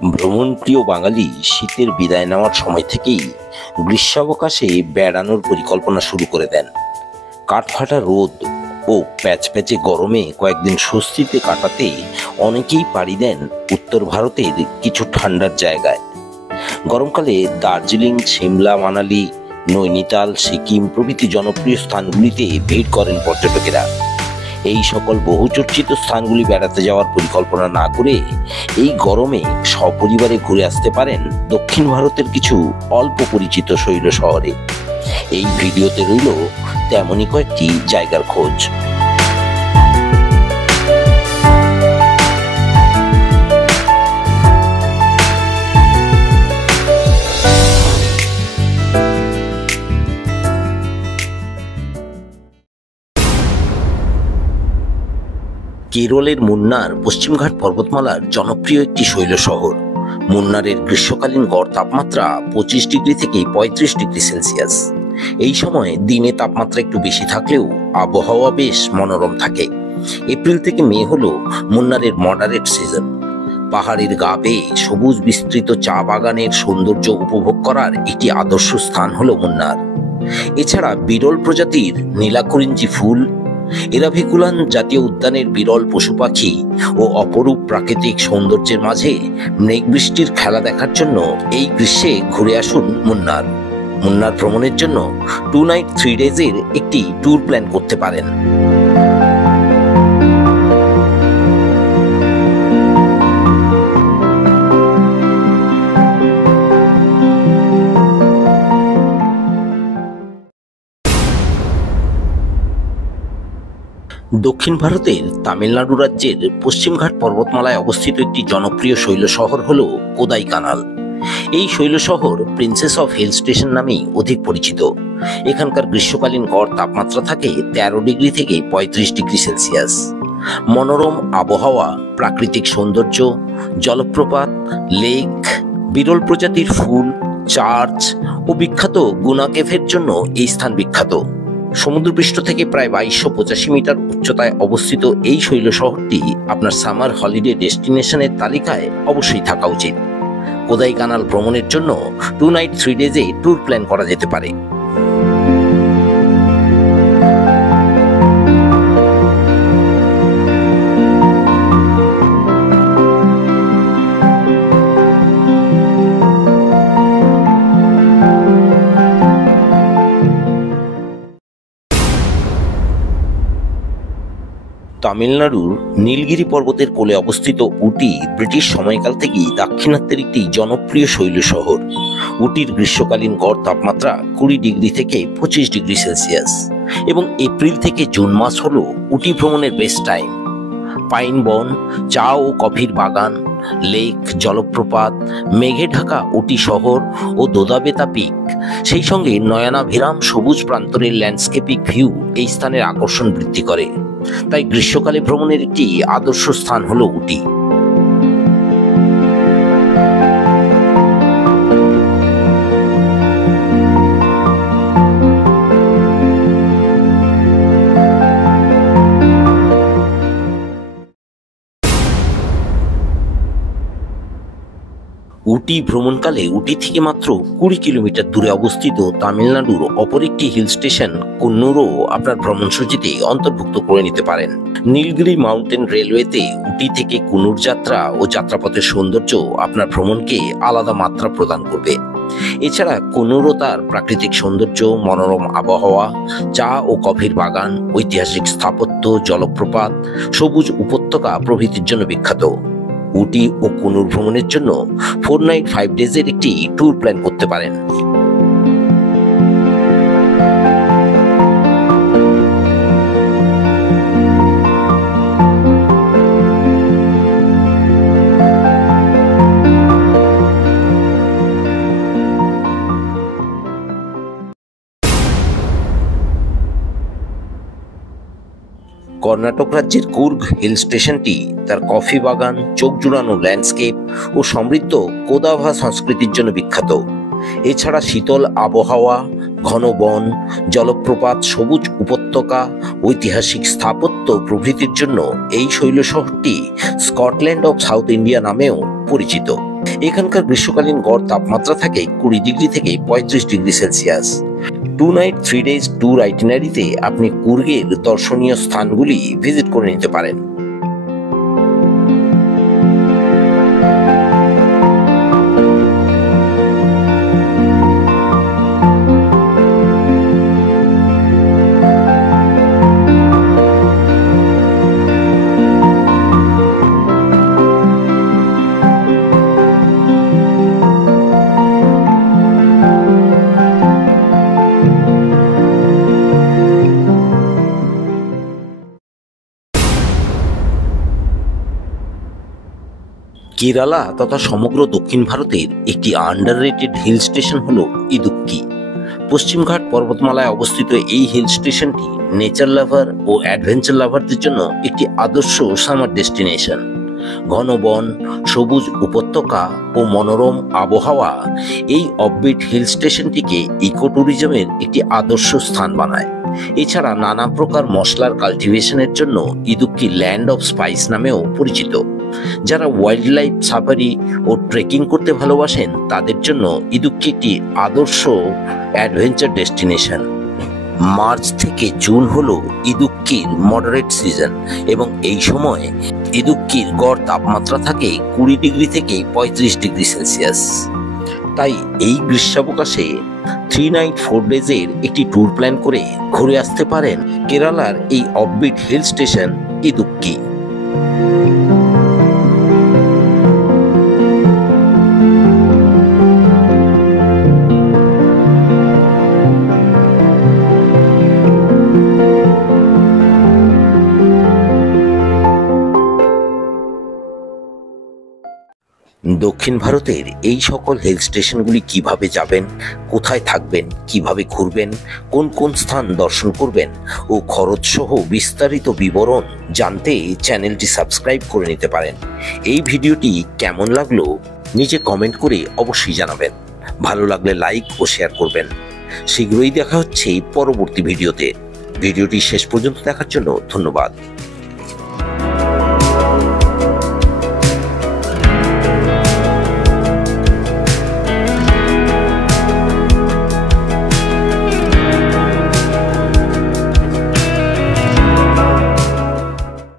ভ্রমণপ্রিয় বাঙালি শীতের বিদায় নেওয়ার সময় থেকেই গ্রীষ্মাবকাশে বেড়ানোর পরিকল্পনা শুরু করে দেন। কাঠফাটা রোদ ও প্যাচপ্যাচে গরমে কয়েকদিন স্বস্তিতে কাটাতে অনেকেই পাড়ি দেন উত্তর ভারতের কিছু ঠান্ডার জায়গায়। গরমকালে দার্জিলিং, সিমলা, মানালি, নৈনিতাল, সিকিম প্রভৃতি জনপ্রিয় স্থানগুলিতে ভিড় করেন পর্যটকেরা। এই সকল বহুচর্চিত স্থানগুলি বেড়াতে যাওয়ার পরিকল্পনা না করে এই গরমে সপরিবারে ঘুরে আসতে পারেন দক্ষিণ ভারতের কিছু অল্প পরিচিত শৈল শহরে। এই ভিডিওতে রইল তেমনই কয়েকটি জায়গার খোঁজ। কেরলের মুন্নার পশ্চিমঘাট পর্বতমালার জনপ্রিয় একটি শৈল শহর। মুন্নারের গ্রীষ্মকালীন গড় তাপমাত্রা 25 ডিগ্রি থেকে 35 ডিগ্রি সেলসিয়াস। এই সময় দিনে তাপমাত্রা একটু বেশি থাকলেও আবহাওয়া বেশ মনোরম থাকে। এপ্রিল থেকে মে হলো মুন্নারের মডারেট সিজন। পাহাড়ের গা বেয়ে সবুজ বিস্তৃত চা বাগানের সৌন্দর্য উপভোগ করার একটি আদর্শ স্থান হলো মুন্নার। এছাড়া বিরল প্রজাতির নীলাকুরিঞ্জি ফুল, এরাভিকুলান জাতীয় উদ্যানের বিরল পশু পাখি ও অপরূপ প্রাকৃতিক সৌন্দর্যের মাঝে মেঘবৃষ্টির খেলা দেখার জন্য এই গ্রীষ্মে ঘুরে আসুন মুন্নার। মুন্নার ভ্রমণের জন্য 2 নাইট 3 ডেজের একটি ট্যুর প্ল্যান করতে পারেন। দক্ষিণ ভারতের তামিলনাড়ু রাজ্যের পশ্চিমঘাট পর্বতমালায় অবস্থিত একটি জনপ্রিয় শৈল শহর হল কোদাইকানাল। এই শৈল শহর প্রিন্সেস অফ হিল স্টেশন নামেই অধিক পরিচিত। এখানকার গ্রীষ্মকালীন গড় তাপমাত্রা থাকে 13 ডিগ্রি থেকে 35 ডিগ্রি সেলসিয়াস। মনোরম আবহাওয়া, প্রাকৃতিক সৌন্দর্য, জলপ্রপাত, লেক, বিরল প্রজাতির ফুল, চার্চ ও বিখ্যাত গুনা কেভের জন্য এই স্থান বিখ্যাত। সমুদ্রপৃষ্ঠ থেকে প্রায় 2285 মিটার উচ্চতায় অবস্থিত এই শৈল শহরটি আপনার সামার হলিডে ডেস্টিনেশনের তালিকায় অবশ্যই থাকা উচিত। কোদাইকানাল ভ্রমণের জন্য 2 নাইট 3 ডেজে ট্যুর প্ল্যান করা যেতে পারে। তামিলনাড়ুর নীলগিরি পর্বতের কোলে অবস্থিত উটি ব্রিটিশ সময়কাল থেকেই দাক্ষিণাত্যের একটি জনপ্রিয় শৈল শহর। উটির গ্রীষ্মকালীন গড় তাপমাত্রা 20 ডিগ্রি থেকে 25 ডিগ্রি সেলসিয়াস এবং এপ্রিল থেকে জুন মাস হল উটি ভ্রমণের বেস্ট টাইম। পাইন বন, চা ও কফির বাগান, লেক, জলপ্রপাত, মেঘে ঢাকা উটি শহর ও দোদাবেতা পিক, সেই সঙ্গে নয়নাভিরাম সবুজ প্রান্তরের ল্যান্ডস্কেপিক ভিউ এই স্থানের আকর্ষণ বৃদ্ধি করে। তাই গ্রীষ্মকালে ভ্রমণের একটি আদর্শ স্থান হলো উটি। উটি ভ্রমণকালে উটি থেকে মাত্র 20 কিলোমিটার দূরে অবস্থিত তামিলনাড়ুর অপর একটি হিল স্টেশন কুন্নুরও আপনার ভ্রমণসূচিতে অন্তর্ভুক্ত করে নিতে পারেন। নীলগিরি মাউন্টেন রেলওয়েতে উটি থেকে কুন্নুর যাত্রা ও যাত্রাপথের সৌন্দর্য আপনার ভ্রমণকে আলাদা মাত্রা প্রদান করবে। এছাড়া কুন্নুরও তার প্রাকৃতিক সৌন্দর্য, মনোরম আবহাওয়া, চা ও কফির বাগান, ঐতিহাসিক স্থাপত্য, জলপ্রপাত, সবুজ উপত্যকা প্রভৃতির জন্য বিখ্যাত। উটি ও কুন্নুর ভ্রমণের জন্য 4 নাইট 5 ডেজের একটি ট্যুর প্ল্যান করতে পারেন। কর্ণাটক রাজ্যের কুর্গ হিল স্টেশনটি তার কফি বাগান, চোখ জুড়ানো ল্যান্ডস্কেপ ও সমৃদ্ধ কোদাভা সংস্কৃতির জন্য বিখ্যাত। এছাড়া শীতল আবহাওয়া, ঘন বন, জলপ্রপাত, সবুজ উপত্যকা, ঐতিহাসিক স্থাপত্য প্রভৃতির জন্য এই শৈল শহরটি স্কটল্যান্ড অফ সাউথ ইন্ডিয়া নামেও পরিচিত। এখানকার গ্রীষ্মকালীন গড় তাপমাত্রা থাকে 20 ডিগ্রি থেকে 35 degree Celsius. 2 night 3 days tour আইটিনারিতে আপনি কুর্গের দর্শনীয় স্থানগুলি ভিজিট করে নিতে পারেন। কেরালা তথা সমগ্র দক্ষিণ ভারতের একটি আন্ডাররেটেড হিল স্টেশন হলো ইদুক্কি। পশ্চিমঘাট পর্বতমালায় অবস্থিত এই হিল স্টেশনটি নেচার লাভার ও অ্যাডভেঞ্চার লাভারদের জন্য একটি আদর্শ সামার ডেস্টিনেশন। ঘন বন, সবুজ উপত্যকা ও মনোরম আবহাওয়া এই অফবিট হিল স্টেশনটিকে ইকো ট্যুরিজমের একটি আদর্শ স্থান বানায়। এছাড়া নানা প্রকার মশলার কাল্টিভেশনের জন্য ইদুক্কি ল্যান্ড অফ স্পাইস নামেও পরিচিত। যারা ওয়াইল্ড লাইফ সাফারি ও ট্রেকিং করতে ভালোবাসেন তাদের জন্য ইদুক্কি একটি আদর্শ অ্যাডভেঞ্চার ডেস্টিনেশন। মার্চ থেকে জুন হলো ইদুক্কির মডারেট সিজন এবং এই সময় ইদুক্কির গড় তাপমাত্রা থাকে 20 ডিগ্রি থেকে 35 ডিগ্রি সেলসিয়াস। তাই এই গ্রীষ্মাবকাশে 3 নাইট 4 ডেজের একটি ট্যুর প্ল্যান করে ঘুরে আসতে পারেন কেরালার এই অফবিট হিল স্টেশন ইদুক্কি। দক্ষিণ ভারতের এই সকল হিল স্টেশনগুলি কিভাবে যাবেন, কোথায় থাকবেন, কিভাবে ঘুরবেন, কোন কোন স্থান দর্শন করবেন ও খরচসহ বিস্তারিত বিবরণ জানতে চ্যানেলটি সাবস্ক্রাইব করে নিতে পারেন। এই ভিডিওটি কেমন লাগলো নিচে কমেন্ট করে অবশ্যই জানাবেন। ভালো লাগলে লাইক ও শেয়ার করবেন। শীঘ্রই দেখা হচ্ছে পরবর্তী ভিডিওতে। ভিডিওটি শেষ পর্যন্ত দেখার জন্য ধন্যবাদ।